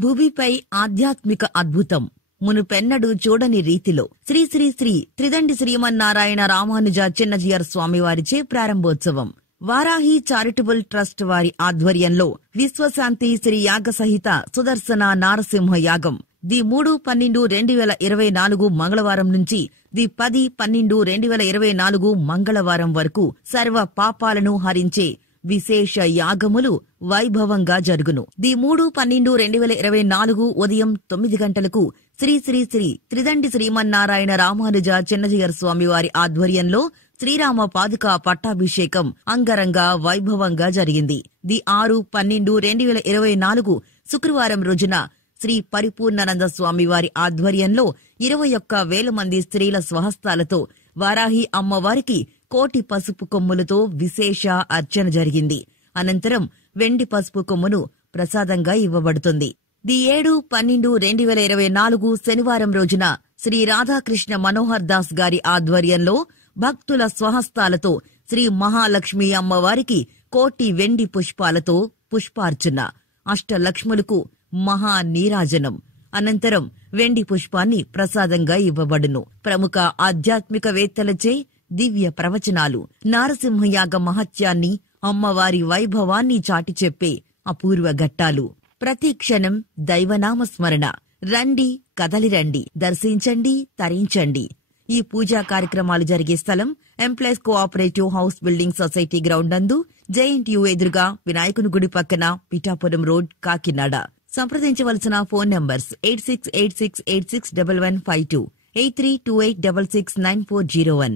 భూమిపై ఆధ్యాత్మిక అద్భుతం మునుపెన్నడూ చూడని రీతిలో శ్రీ శ్రీ శ్రీ త్రిదండి శ్రీమన్నారాయణ రామానుజ చిన్నజీయర్ స్వామివారిచే ప్రారంభోత్సవం. వారాహి చారిటబుల్ ట్రస్ట్ వారి ఆధ్వర్యంలో విశ్వశాంతి శ్రీ యాగ సహిత సుదర్శన నారసింహ యాగం ది 3/12/2024 మంగళవారం నుంచి ది 10/12/2024 మంగళవారం వరకు సర్వ పాపాలను హరించే విశేష యాగములు వైభవంగా జరుగును. ది 3/12/2024 ఉదయం 9 గంటలకు శ్రీ శ్రీ శ్రీ త్రిదండి శ్రీమన్నారాయణ రామానుజ చిన్నజీయర్ స్వామివారి ఆధ్వర్యంలో శ్రీరామ పాదుకా పట్టాభిషేకం అంగరంగ వైభవంగా జరిగింది. ది 6/12/2024 శుక్రవారం రోజున శ్రీ పరిపూర్ణానంద స్వామివారి ఆధ్వర్యంలో 21,000 మంది స్త్రీల స్వహస్తాలతో వారాహి అమ్మవారికి కోటి పసుపు కొమ్ములతో విశేష అర్చన జరిగింది. అనంతరం వెండి పసుపు కొమ్మును ప్రసాదంగా ఇవ్వబడుతుంది. ది 7/12/2024 శనివారం రోజున శ్రీ రాధాకృష్ణ మనోహర్ దాస్ గారి ఆధ్వర్యంలో భక్తుల స్వహస్తాలతో శ్రీ మహాలక్ష్మి అమ్మవారికి కోటి వెండి పుష్పాలతో పుష్పార్చన, అష్టలక్ష్ములకు మహా నీరాజనం, అనంతరం వెండి పుష్పాన్ని ప్రసాదంగా ఇవ్వబడును. ప్రముఖ ఆధ్యాత్మికవేత్తలచే దివ్య ప్రవచనాలు, నారసింహయాగ మహత్యాన్ని, అమ్మవారి వైభవాన్ని చాటి చెప్పే అపూర్వ ఘట్టాలు. ప్రతి క్షణం దైవనామస్మరణ. రండి, కదలిరండి, దర్శించండి, తరించండి. ఈ పూజా కార్యక్రమాలు జరిగే స్థలం employees cooperative house building society ground నందు, జేఎన్టీయూ ఎదురుగా వినాయకుని గుడి పక్కన, పిఠాపురం రోడ్, కాకినాడ. సంప్రదించవలసిన ఫోన్ నంబర్స్ 8686861152, 8328669401.